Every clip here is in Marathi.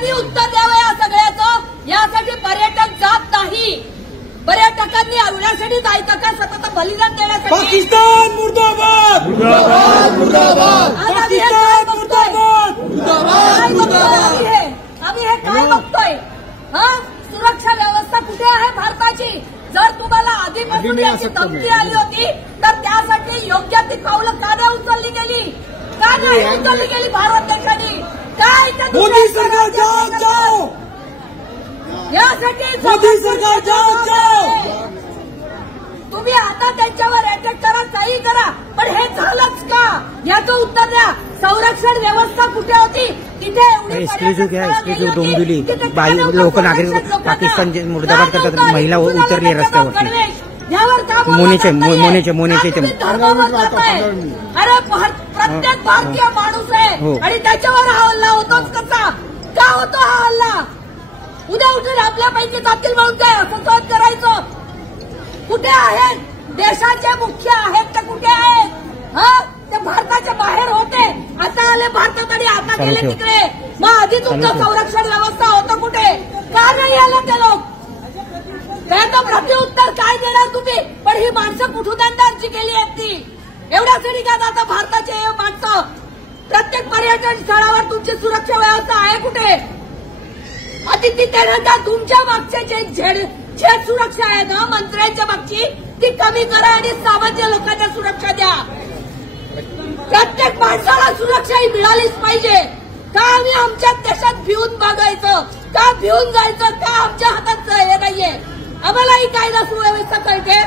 पर्यटकांनी उत्तर द्यावं या सगळ्याचं. यासाठी पर्यटक जात नाही. पर्यटकांनी आवडण्यासाठी जायचं का सतत बलिदान देण्यासाठी? पाकिस्तान मुर्दाबाद मुर्दाबाद मुर्दाबाद पाकिस्तान मुर्दाबाद मुर्दाबाद मुर्दाबाद. आम्ही हे काय बघतोय? सुरक्षा व्यवस्था कुठे आहे भारताची? जर तुम्हाला आधीपासून याची धमकी आली होती तर त्यासाठी योग्य ती पावलं का नाही उचलली गेली? का नाही उचलली गेली भारत देशाने? काय मोदी सरकार जाओ यासाठी मोदी सरकार जाओ. तुम्ही आता त्यांच्यावर अटॅक करा, काही करा, पण हे झालंच का याचं उत्तर द्या. संरक्षण व्यवस्था कुठे होती? तिथे डोंबिवली लोक नागरिक पाकिस्तानचे मुर्दाबाद करतात, महिला उतरली रस्त्यावर. मोनेचे अरे प्रत्येक भारतीय माणूस आहे आणि त्याच्यावर हा हल्ला होतोच. कसा का होतो हा हल्ला? उद्या उठून आपल्यापैकी जातील म्हणून काय असं सहन करायचं? कुठे आहेत देशाचे मुख्य आहेत तर कुठे आहेत? ते भारताच्या बाहेर होते, आता आले भारतात आणि आता गेले तिकडे. मग आधी तुमचं संरक्षण व्यवस्था होतं कुठे? का नाही आलं ते लोक? त्याचं प्रत्युत्तर काय देणार तुम्ही? पण ही माणसं कुठून आणणार जी गेली आहेत ती? एवढ्यासाठी का जातं भारताचे हे माणसं? प्रत्येक पर्यटन स्थळावर तुमची सुरक्षा व्यवस्था आहे कुठे? अतिथी त्यानंतर तुमच्या मागचे जे सुरक्षा आहे ना मंत्र्यांच्या मागची ती कमी करा आणि सामान्य लोकांना सुरक्षा द्या. प्रत्येक माणसाला सुरक्षा ही मिळालीच पाहिजे. का आम्ही आमच्या देशात भिवून बघायचं? का भिवून जायचं? का आमच्या हातात हे नाहीये? आम्हाला ही कायदा सुव्यवस्था कळते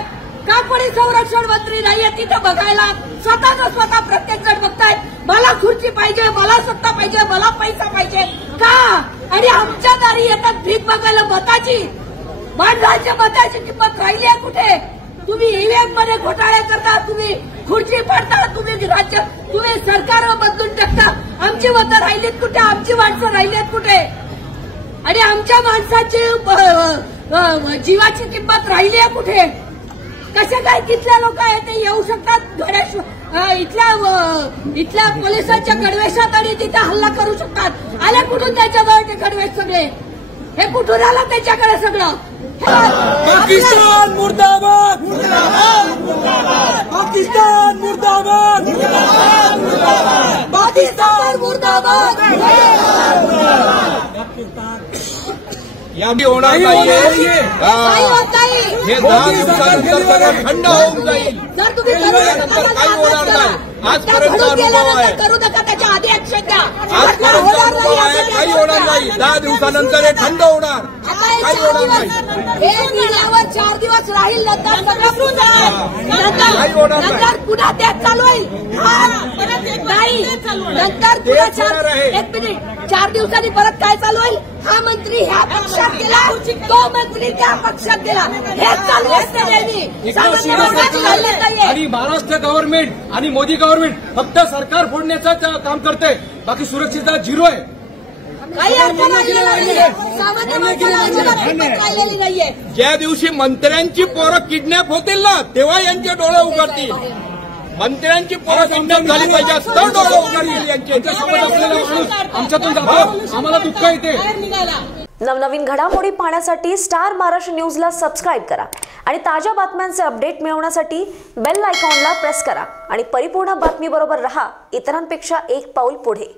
का? कोणी संरक्षण मंत्री नाहीये तिथं बघायला? स्वतः प्रत्येक जण बघताय मला खुर्ची पाहिजे, मला सत्ता पाहिजे, मला पैसा पाहिजे का? आणि आमच्या दारी येतात भीक बघायला मताची. माणसाच्या मताची किंमत राहिली आहे कुठे? तुम्ही ईव्हीएम मध्ये घोटाळे करता, तुम्ही खुर्ची पाडता, तुम्ही सरकार बदलून टाकता. आमची मतं राहिलीत कुठे? आमची माणसं राहिलीत कुठे? आणि आमच्या माणसाची जीवाची किंमत राहिली आहे कुठे? कसे काय तिथल्या लोक आहेत ते येऊ शकतात गणेश इथल्या पोलिसांच्या गणवेशात आणि तिथे हल्ला करू शकतात? आले कुठून त्याच्याजवळ ते गणवेश सगळे? हे कुठून आलं त्याच्याकडे सगळं? पाकिस्तान मुर्दाबाद पाकिस्तान मुर्दाबाद पाकिस्तान मुर्दाबाद. यादी होणार नाहीये. हे 10 दिवसानंतर सगळं थंड होऊन जाईल. जर तुम्ही काही होणार नाही. आजपर्यंत अनुभव आहे, करू नका, त्याच्या आधी ऍक्शन घ्या. आजपर्यंत अनुभव आहे. काही होणार नाही. 10 दिवसानंतर हे थंड होणार. काही होणार नाही. हे निर्णयावर 4 दिवस राहील, नंतर सगळं नंतर पुन्हा तेच चालू होईल. नाही नंतर पुन्हा 4 दिवसांनी परत काय चालू होईल? हा मंत्री ह्या पक्षात गेला, तो मंत्री त्या पक्षात गेला. हे चालू असते नेहमी. आणि महाराष्ट्र गव्हर्नमेंट आणि मोदी गव्हर्नमेंट फक्त सरकार फोडण्याचं काम करते, बाकी सुरक्षितता झिरो आहे. काही अर्थ नाहीये. सामान्य माणसाला अजिबात किंमत राहिलेली नाहीये. ज्या दिवशी मंत्र्यांची पोरं किडनॅप होतील ना तेव्हा यांचे डोळे उघडतील. मंत्र्यांची पोरं किडनॅप झाली पाहिजे तर डोळे उघडतील यांचे. आमच्यातून जातो, आम्हाला दुःख येते. नवनवीन घडामोडी पाहण्यासाठी स्टार महाराष्ट्र न्यूजला सबस्क्राईब करा आणि ताज्या बातम्यांचे अपडेट मिळवण्यासाठी बेल आयकॉनला प्रेस करा आणि परिपूर्ण बातमीबरोबर रहा, इतरांपेक्षा एक पाऊल पुढे.